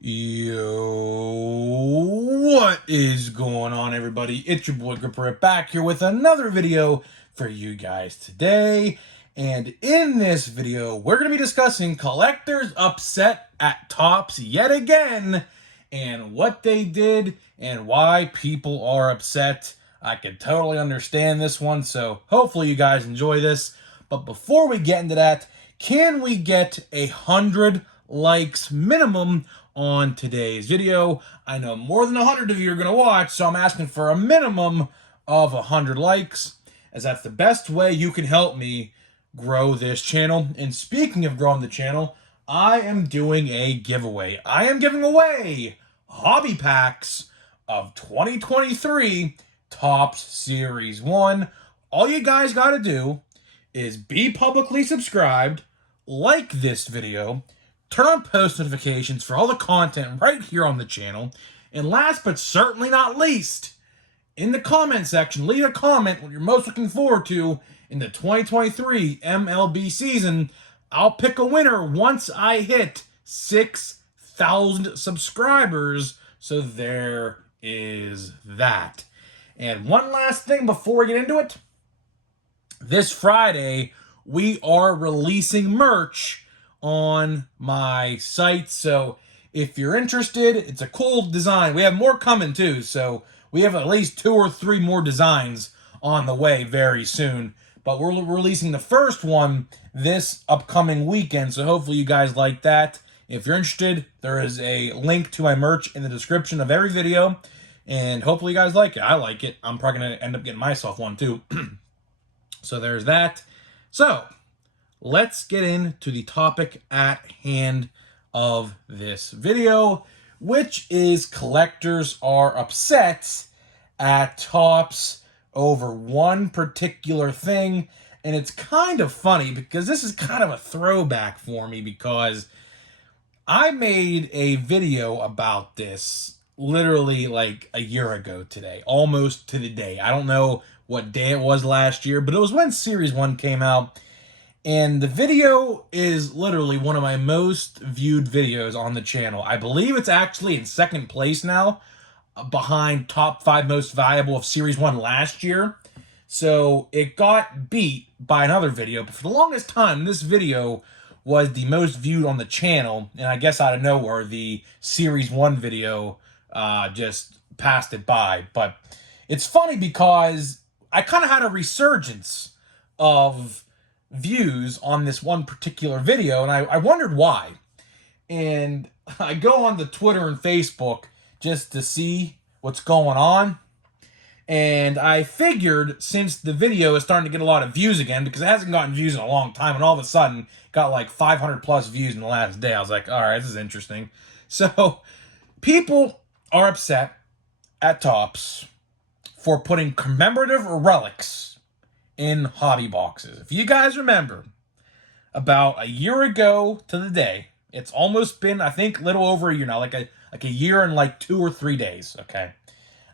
Yo, what is going on, everybody? It's your boy Gripper back here with another video for you guys today. And in this video, we're going to be discussing collectors upset at Topps yet again, and what they did and why people are upset. I can totally understand this one, so hopefully you guys enjoy this. But before we get into that, can we get 100 likes minimum on today's video? I know more than 100 of you are going to watch, so I'm asking for a minimum of 100 likes, as that's the best way you can help me grow this channel. And speaking of growing the channel, I am doing a giveaway. I am giving away hobby packs of 2023 Topps Series 1. All you guys got to do is be publicly subscribed, like this video, turn on post notifications for all the content right here on the channel, and last but certainly not least, in the comment section, leave a comment what you're most looking forward to in the 2023 MLB season. I'll pick a winner once I hit 6,000 subscribers, so there is that. And one last thing before we get into it. This Friday, we are releasing merch on my site. So if you're interested, it's a cool design. We have more coming too. So we have at least 2 or 3 more designs on the way very soon. But we're releasing the first one this upcoming weekend. So hopefully you guys like that. If you're interested, there is a link to my merch in the description of every video. And hopefully you guys like it. I like it. I'm probably going to end up getting myself one too. So there's that. So let's get into the topic at hand of this video, which is collectors are upset at Topps over one particular thing. And it's kind of funny because this is kind of a throwback for me, because I made a video about this literally like a year ago today, almost to the day. I don't know what day it was last year, but it was when Series 1 came out. And the video is literally one of my most viewed videos on the channel. I believe it's actually in second place now, behind top 5 most valuable of Series 1 last year. So it got beat by another video, but for the longest time, this video was the most viewed on the channel. And I guess out of nowhere, the Series 1 video just passed it by. But it's funny because I kind of had a resurgence of views on this one particular video, and I wondered why. And I go on to Twitter and Facebook just to see what's going on. And I figured, since the video is starting to get a lot of views again, because it hasn't gotten views in a long time, and all of a sudden it got like 500 plus views in the last day, I was like, all right, this is interesting. So people are upset at Topps for putting commemorative relics in hobby boxes. If you guys remember, about a year ago to the day, it's almost been, I think, a little over a year now, like a year and like 2 or 3 days, okay?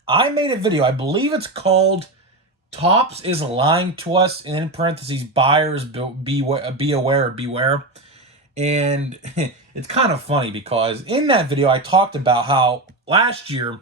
I made a video, I believe it's called Topps is Lying to Us, and in parentheses, buyers be aware or beware. And it's kind of funny because in that video, I talked about how last year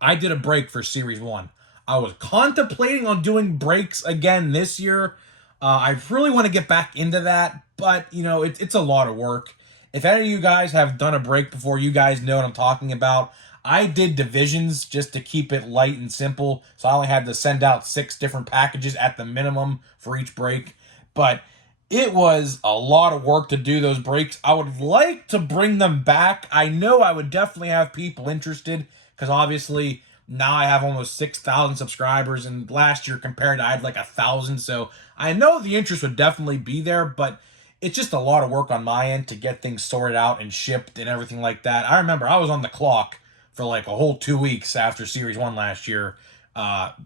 I did a break for Series 1. I was contemplating on doing breaks again this year. I really want to get back into that, but, you know, it's a lot of work. If any of you guys have done a break before, you guys know what I'm talking about. I did divisions just to keep it light and simple, so I only had to send out 6 different packages at the minimum for each break. But it was a lot of work to do those breaks. I would like to bring them back. I know I would definitely have people interested, because obviously now I have almost 6,000 subscribers, and last year compared to I had like 1,000. So I know the interest would definitely be there, but it's just a lot of work on my end to get things sorted out and shipped and everything like that. I remember I was on the clock for like a whole 2 weeks after Series 1 last year,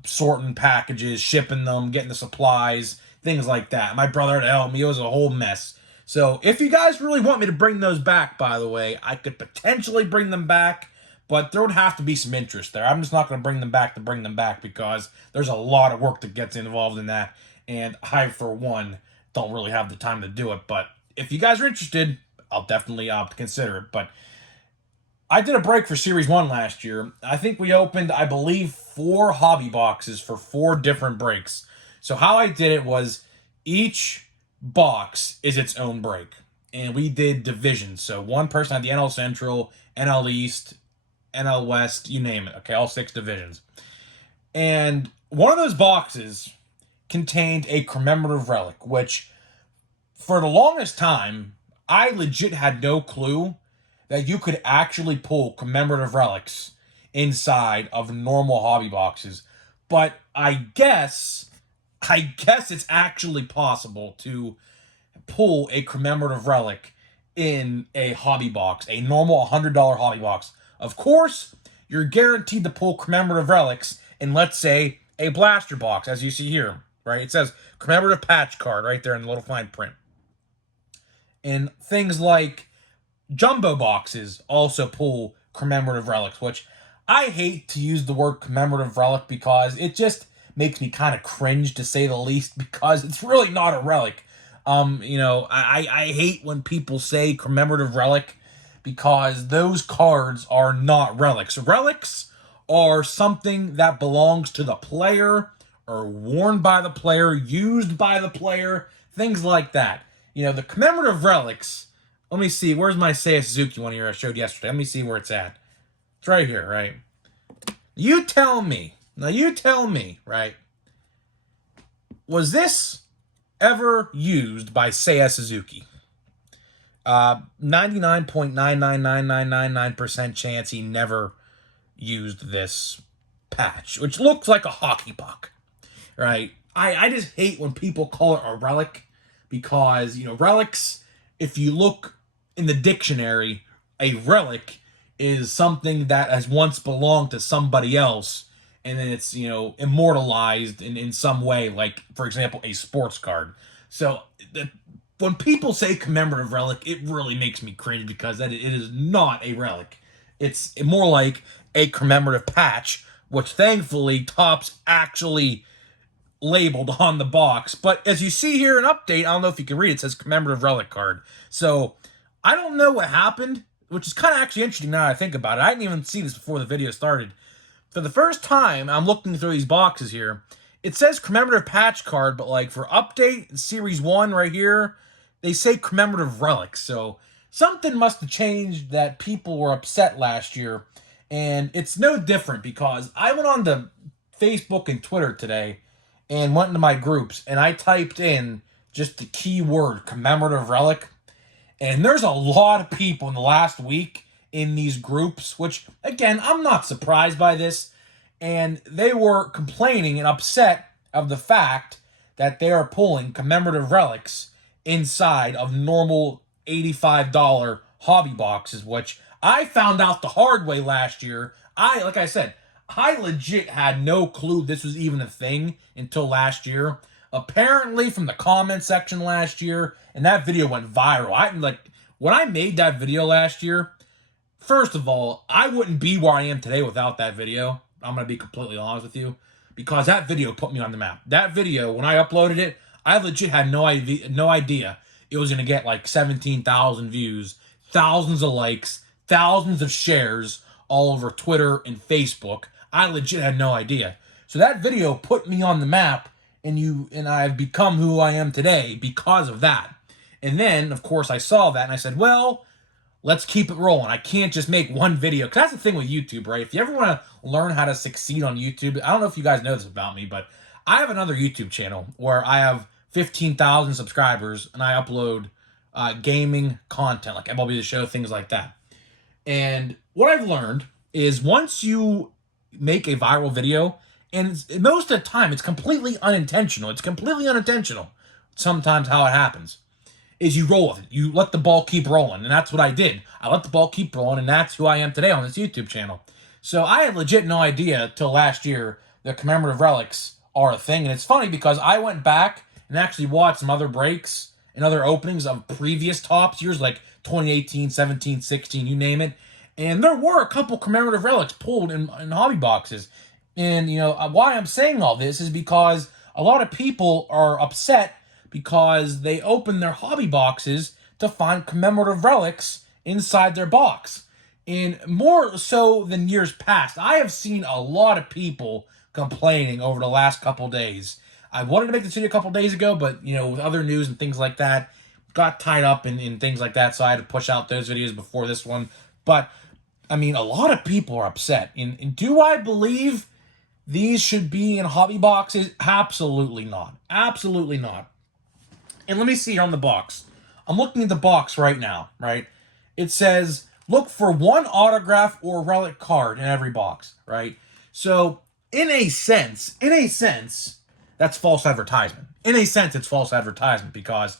sorting packages, shipping them, getting the supplies, things like that. My brother had to help me. It was a whole mess. So if you guys really want me to bring those back, by the way, I could potentially bring them back, but there would have to be some interest there. I'm just not going to bring them back because there's a lot of work that gets involved in that, and I, for one, don't really have the time to do it. But if you guys are interested, I'll definitely consider it. But I did a break for Series 1 last year. I think we opened, I believe, 4 hobby boxes for 4 different breaks. So how I did it was each box is its own break. And we did divisions. So one person had the NL Central, NL East, NL West, you name it. Okay, all 6 divisions. And one of those boxes contained a commemorative relic, which for the longest time, I legit had no clue that you could actually pull commemorative relics inside of normal hobby boxes. But I guess it's actually possible to pull a commemorative relic in a hobby box, a normal $100 hobby box. Of course, you're guaranteed to pull commemorative relics in, let's say, a blaster box, as you see here, right? It says commemorative patch card right there in the little fine print. And things like jumbo boxes also pull commemorative relics, which I hate to use the word commemorative relic because it just makes me kind of cringe, to say the least, because it's really not a relic. I hate when people say commemorative relic because those cards are not relics. Relics are something that belongs to the player or worn by the player, used by the player, things like that. The commemorative relics, let me see, where's my Seiya Suzuki one here I showed yesterday? Let me see where it's at. It's right here, right? You tell me, right? Was this ever used by Seiya Suzuki? 99.99999% chance he never used this patch, which looks like a hockey puck, right? I just hate when people call it a relic because, relics, if you look in the dictionary, a relic is something that has once belonged to somebody else and then it's, immortalized in some way, like, for example, a sports card. So when people say commemorative relic, it really makes me cringe because it is not a relic. It's more like a commemorative patch, which thankfully Topps actually labeled on the box. But as you see here, an update, I don't know if you can read it, says commemorative relic card. So I don't know what happened, which is kind of actually interesting now that I think about it. I didn't even see this before the video started. For the first time, I'm looking through these boxes here. It says commemorative patch card, but like for update Series 1 right here, they say commemorative relics. So something must have changed that people were upset last year. And it's no different because I went on to Facebook and Twitter today and went into my groups and I typed in just the keyword commemorative relic. And there's a lot of people in the last week in these groups, which, again, I'm not surprised by this. And they were complaining and upset of the fact that they are pulling commemorative relics inside of normal $85 hobby boxes, which I found out the hard way last year. Like I said, I legit had no clue this was even a thing until last year. Apparently, from the comment section last year, and that video went viral. When I made that video last year, first of all, I wouldn't be where I am today without that video. I'm going to be completely honest with you. Because that video put me on the map. That video, when I uploaded it, I legit had no idea it was going to get like 17,000 views, thousands of likes, thousands of shares all over Twitter and Facebook. I legit had no idea. So that video put me on the map, and I've become who I am today because of that. And then, of course, I saw that and I said, well, let's keep it rolling. I can't just make one video. Because that's the thing with YouTube, right? If you ever want to learn how to succeed on YouTube, I don't know if you guys know this about me, but I have another YouTube channel where I have 15,000 subscribers and I upload gaming content, like MLB The Show, things like that. And what I've learned is once you make a viral video, and most of the time it's completely unintentional. It's completely unintentional sometimes how it happens. Is you roll with it. You let the ball keep rolling. And that's what I did. I let the ball keep rolling, and that's who I am today on this YouTube channel. So I had legit no idea till last year that commemorative relics are a thing. And it's funny because I went back and actually watched some other breaks and other openings of previous Topps years, like 2018, 17, 16, you name it. And there were a couple commemorative relics pulled in hobby boxes. And, why I'm saying all this is because a lot of people are upset because they open their hobby boxes to find commemorative relics inside their box. And more so than years past, I have seen a lot of people complaining over the last couple days. I wanted to make this video a couple days ago, but with other news and things like that, got tied up in things like that, so I had to push out those videos before this one. But I mean, a lot of people are upset. And do I believe these should be in hobby boxes? Absolutely not. Absolutely not. And let me see here on the box. I'm looking at the box right now, right? It says, look for one autograph or relic card in every box, right? So, in a sense, that's false advertisement. In a sense, it's false advertisement because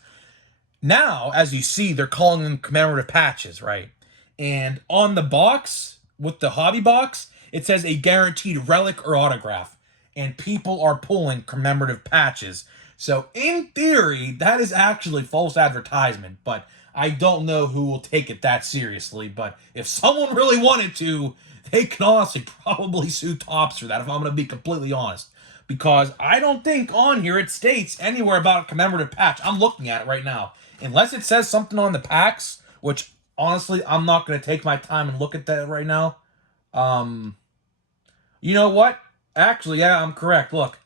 now, as you see, they're calling them commemorative patches, right? And on the box, with the hobby box, it says a guaranteed relic or autograph. And people are pulling commemorative patches. So, in theory, that is actually false advertisement. But I don't know who will take it that seriously. But if someone really wanted to, they can honestly probably sue Topps for that, if I'm going to be completely honest. Because I don't think on here it states anywhere about a commemorative patch. I'm looking at it right now. Unless it says something on the packs, which honestly, I'm not going to take my time and look at that right now. You know what? Actually, yeah, I'm correct. Look.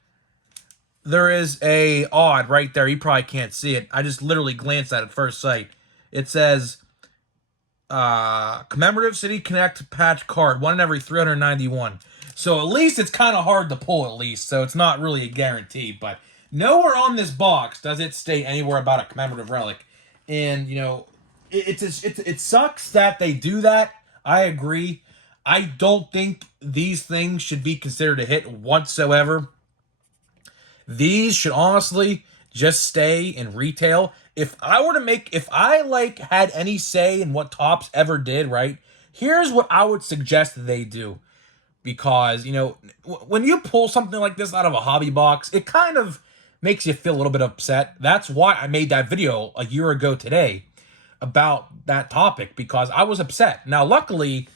There is a odd right there. You probably can't see it. I just literally glanced at it first sight. It says, commemorative City Connect patch card, 1 in every 391. So at least it's kind of hard to pull at least, so it's not really a guarantee. But nowhere on this box does it state anywhere about a commemorative relic. And, it sucks that they do that. I agree. I don't think these things should be considered a hit whatsoever. These should honestly just stay in retail. If I had any say in what Topps ever did, right? Here's what I would suggest that they do. Because, when you pull something like this out of a hobby box, it kind of makes you feel a little bit upset. That's why I made that video a year ago today about that topic, because I was upset. Now, luckily,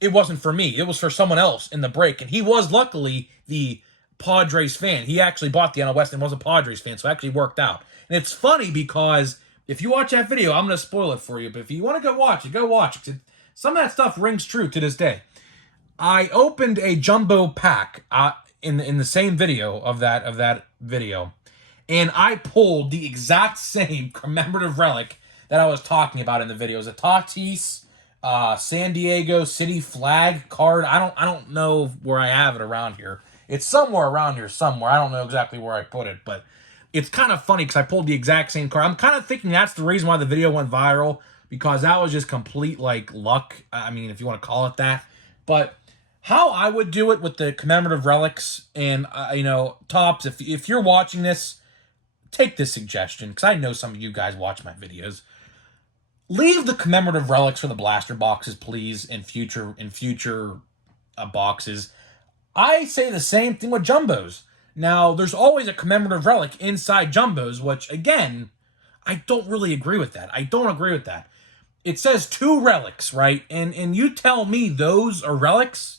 it wasn't for me. It was for someone else in the break, and he was luckily the Padres fan. He actually bought the NL West and was a Padres fan, so it actually worked out. And it's funny because if you watch that video, I'm going to spoil it for you, but if you want to go watch it, go watch it. Some of that stuff rings true to this day. I opened a jumbo pack in the same video of that video, and I pulled the exact same commemorative relic that I was talking about in the video. It was a Tatis San Diego City flag card. I don't know where I have it around here. It's somewhere around here somewhere. I don't know exactly where I put it, but it's kind of funny because I pulled the exact same card. I'm kind of thinking that's the reason why the video went viral, because that was just complete, luck. I mean, if you want to call it that. But how I would do it with the commemorative relics, and, Topps, if you're watching this, take this suggestion, because I know some of you guys watch my videos. Leave the commemorative relics for the blaster boxes, please, in future boxes. I say the same thing with jumbos. Now, there's always a commemorative relic inside jumbos, which, again, I don't really agree with that. I don't agree with that. It says 2 relics, right? And you tell me those are relics?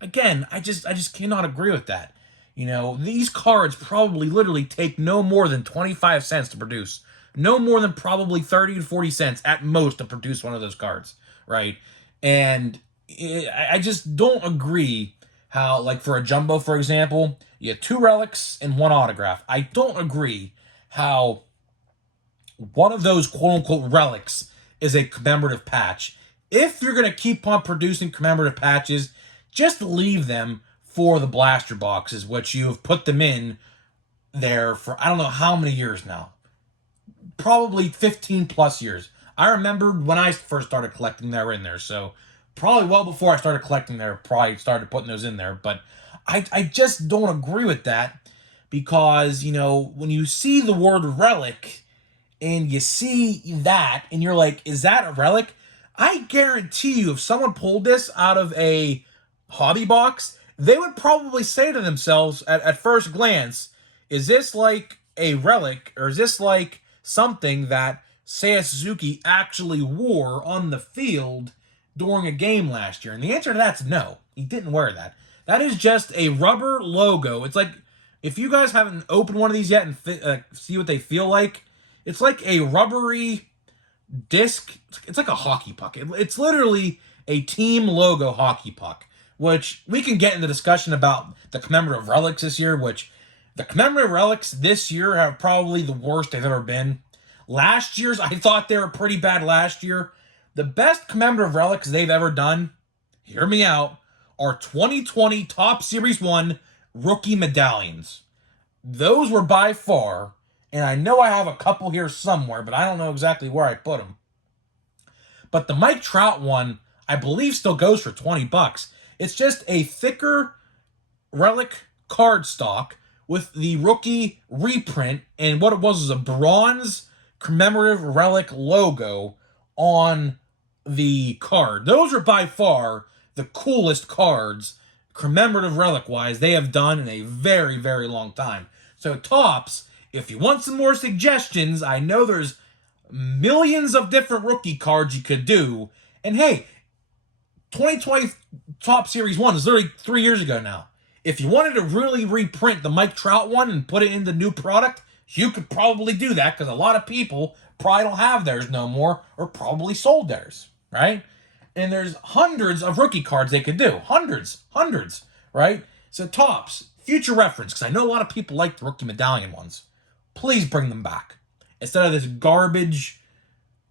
Again, I just cannot agree with that. These cards probably literally take no more than 25 cents to produce. No more than probably 30 to 40 cents at most to produce one of those cards, right? And I just don't agree how, for a jumbo, for example, you have 2 relics and 1 autograph. I don't agree how one of those quote-unquote relics is a commemorative patch. If you're going to keep on producing commemorative patches, just leave them for the blaster boxes, which you have put them in there for I don't know how many years now. Probably 15 plus years. I remember when I first started collecting, they were in there. So probably well before I started collecting, they probably started putting those in there. But I just don't agree with that, because, when you see the word relic and you see that and you're like, is that a relic? I guarantee you, if someone pulled this out of a hobby box, they would probably say to themselves at first glance, is this like a relic, or is this like something that Seiya Suzuki actually wore on the field during a game last year? And the answer to that's no. He didn't wear that. That is just a rubber logo. It's like, if you guys haven't opened one of these yet and see what they feel like, it's like a rubbery disc. It's like a hockey puck. It's literally a team logo hockey puck, which we can get into discussion about the commemorative relics this year, which the commemorative relics this year have probably the worst they've ever been. Last year's, I thought they were pretty bad last year. The best commemorative relics they've ever done, hear me out, are 2020 Top Series 1 rookie medallions. Those were by far, and I know I have a couple here somewhere, but I don't know exactly where I put them. But the Mike Trout one, I believe, still goes for 20 bucks. It's just a thicker relic cardstock with the rookie reprint, and what it was a bronze commemorative relic logo on the card. Those are by far the coolest cards, commemorative relic-wise, they have done in a very, very long time. So Topps, if you want some more suggestions, I know there's millions of different rookie cards you could do. And hey, 2020 Top Series 1 is literally 3 years ago now. If you wanted to really reprint the Mike Trout one and put it in the new product, you could probably do that because a lot of people probably don't have theirs no more or probably sold theirs, right? And there's hundreds of rookie cards they could do. Hundreds, right? So Topps, future reference, because I know a lot of people like the rookie medallion ones. Please bring them back. Instead of this garbage,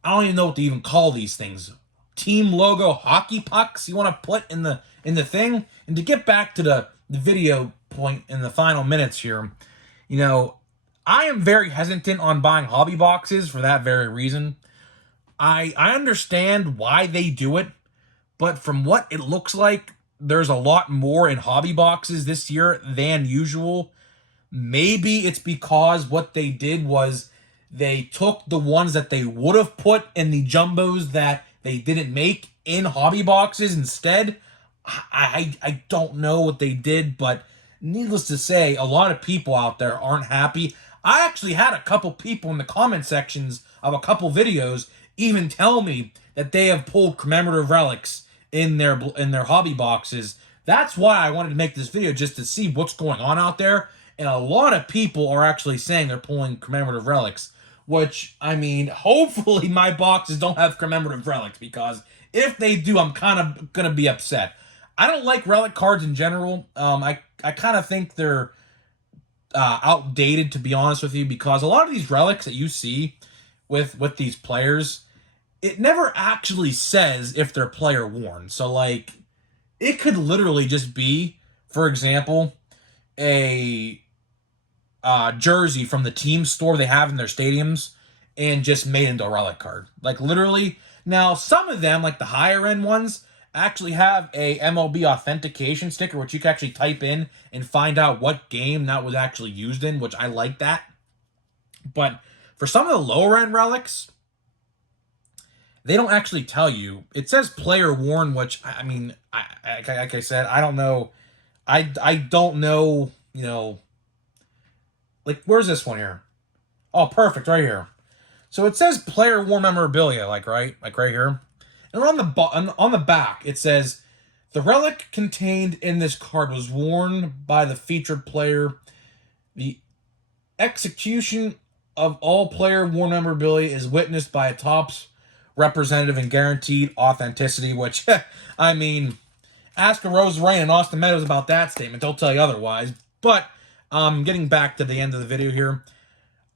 I don't even know what to even call these things. Team logo hockey pucks you want to put in the thing. And to get back to the video point in the final minutes here, you know, I am very hesitant on buying hobby boxes for that very reason. I understand why they do it, but from what it looks like, there's a lot more in hobby boxes this year than usual. Maybe it's because what they did was they took the ones that they would have put in the jumbos that they didn't make in hobby boxes instead. I don't know what they did, but needless to say, a lot of people out there aren't happy. I actually had a couple people in the comment sections of a couple videos even tell me that they have pulled commemorative relics in their hobby boxes. That's why I wanted to make this video, just to see what's going on out there. And a lot of people are actually saying they're pulling commemorative relics, which, I mean, hopefully my boxes don't have commemorative relics, because if they do, I'm kind of going to be upset. I don't like relic cards in general. I kind of think they're outdated, to be honest with you, because a lot of these relics that you see with these players, it never actually says if they're player worn. So, like, it could literally just be, for example, a jersey from the team store they have in their stadiums and just made into a relic card. Like, literally. Now, some of them, like the higher end ones, actually have a MLB authentication sticker, which you can actually type in and find out what game that was actually used in, which I like that. But for some of the lower end relics, they don't actually tell you. It says player worn, which, I mean, like I said, I don't know. I don't know, you know, like, where's this one here? Oh, perfect, right here. So it says player worn memorabilia, like right here. And on the back, it says, the relic contained in this card was worn by the featured player. The execution of all player worn memorabilia is witnessed by a Topps representative and guaranteed authenticity, which, I mean, ask a Rose Rain and Austin Meadows about that statement. They'll tell you otherwise. But getting back to the end of the video here,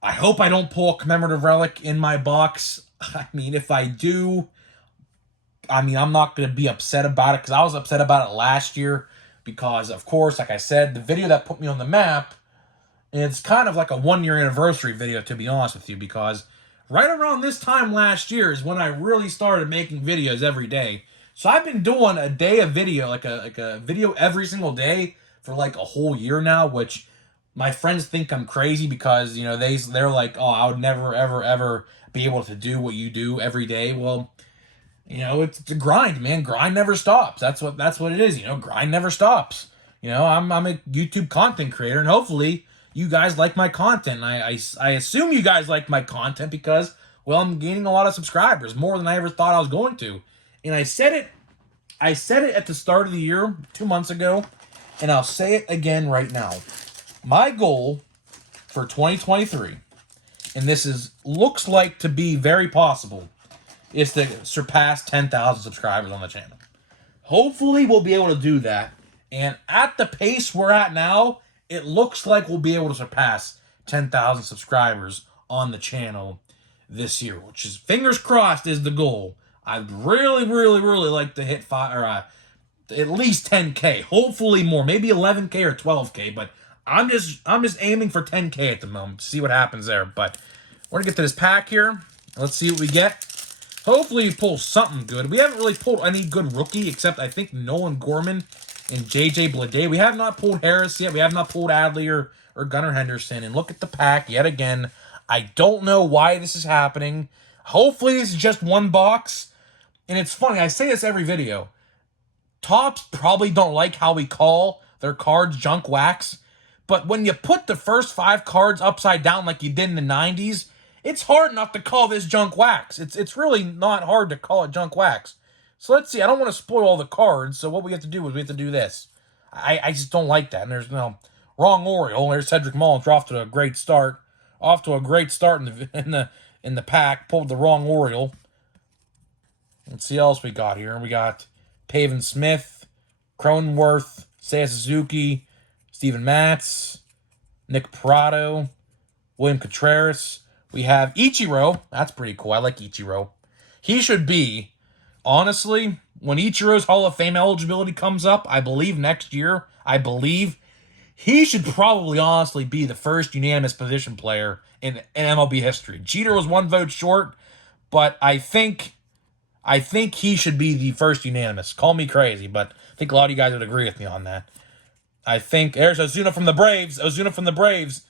I hope I don't pull a commemorative relic in my box. I mean, if I do, I mean, I'm not going to be upset about it, because I was upset about it last year because, of course, like I said, the video that put me on the map, it's kind of like a 1-year anniversary video, to be honest with you, because right around this time last year is when I really started making videos every day. So I've been doing a day of video, like a video every single day for like a whole year now, which my friends think I'm crazy because, you know, they're like, oh, I would never, ever, ever be able to do what you do every day. Well, you know, it's a grind, man. Grind never stops. That's what it is. You know, grind never stops. You know, I'm a YouTube content creator, and hopefully you guys like my content. I assume you guys like my content because, well, I'm gaining a lot of subscribers, more than I ever thought I was going to. And I said it at the start of the year, 2 months ago, and I'll say it again right now. My goal for 2023, and this looks like to be very possible, is to surpass 10,000 subscribers on the channel. Hopefully, we'll be able to do that. And at the pace we're at now, it looks like we'll be able to surpass 10,000 subscribers on the channel this year, which is, fingers crossed, is the goal. I'd really, really, really like to hit at least 10K. Hopefully more, maybe 11K or 12K. But I'm just aiming for 10K at the moment to see what happens there. But we're gonna get to this pack here. Let's see what we get. Hopefully we pull something good. We haven't really pulled any good rookie, except I think Nolan Gorman and JJ Bleday. We have not pulled Harris yet. We have not pulled Adley or Gunnar Henderson. And look at the pack yet again. I don't know why this is happening. Hopefully this is just one box. And it's funny, I say this every video. Topps probably don't like how we call their cards junk wax. But when you put the first 5 cards upside down like you did in the 90s, it's hard not to call this junk wax. It's really not hard to call it junk wax. So let's see. I don't want to spoil all the cards. So what we have to do is we have to do this. I just don't like that. And there's wrong Oriole. There's Cedric Mullins. Off to a great start. Off to a great start in the pack. Pulled the wrong Oriole. Let's see what else we got here. We got Pavin Smith, Cronenworth, Seiya Suzuki, Steven Matz, Nick Prado, William Contreras. We have Ichiro. That's pretty cool. I like Ichiro. He should be, honestly, when Ichiro's Hall of Fame eligibility comes up, I believe next year, he should probably honestly be the first unanimous position player in MLB history. Jeter was 1 vote short, but I think he should be the first unanimous. Call me crazy, but I think a lot of you guys would agree with me on that. I think there's Ozuna from the Braves,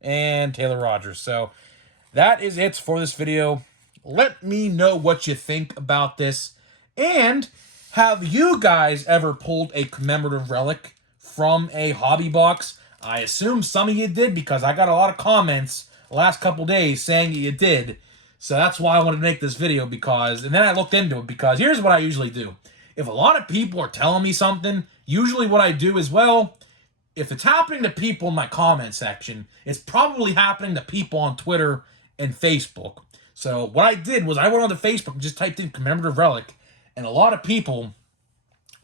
and Taylor Rogers. So that is it for this video. Let me know what you think about this. And have you guys ever pulled a commemorative relic from a hobby box? I assume some of you did, because I got a lot of comments the last couple days saying you did. So that's why I wanted to make this video, and then I looked into it, because here's what I usually do. If a lot of people are telling me something, usually what I do is, well, if it's happening to people in my comment section, it's probably happening to people on Twitter and Facebook. So what I did was I went onto Facebook and just typed in commemorative relic, and a lot of people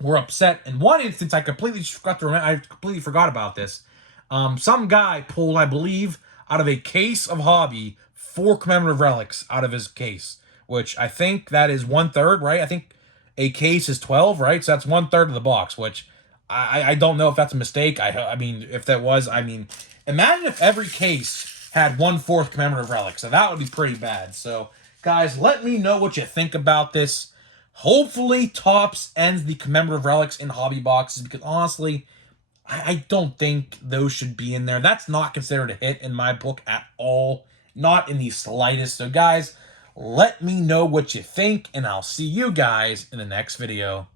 were upset. In one instance, I completely forgot about this. Some guy pulled, I believe, out of a case of hobby 4 commemorative relics out of his case, which I think that is 1/3, right? I think a case is 12, right? So that's 1/3 of the box, which I don't know if that's a mistake. I mean, if that was, imagine if every case had 1/4 commemorative relic. So that would be pretty bad. So, guys, let me know what you think about this. Hopefully, Topps ends the commemorative relics in hobby boxes, because honestly, I don't think those should be in there. That's not considered a hit in my book at all. Not in the slightest. So, guys, let me know what you think, and I'll see you guys in the next video.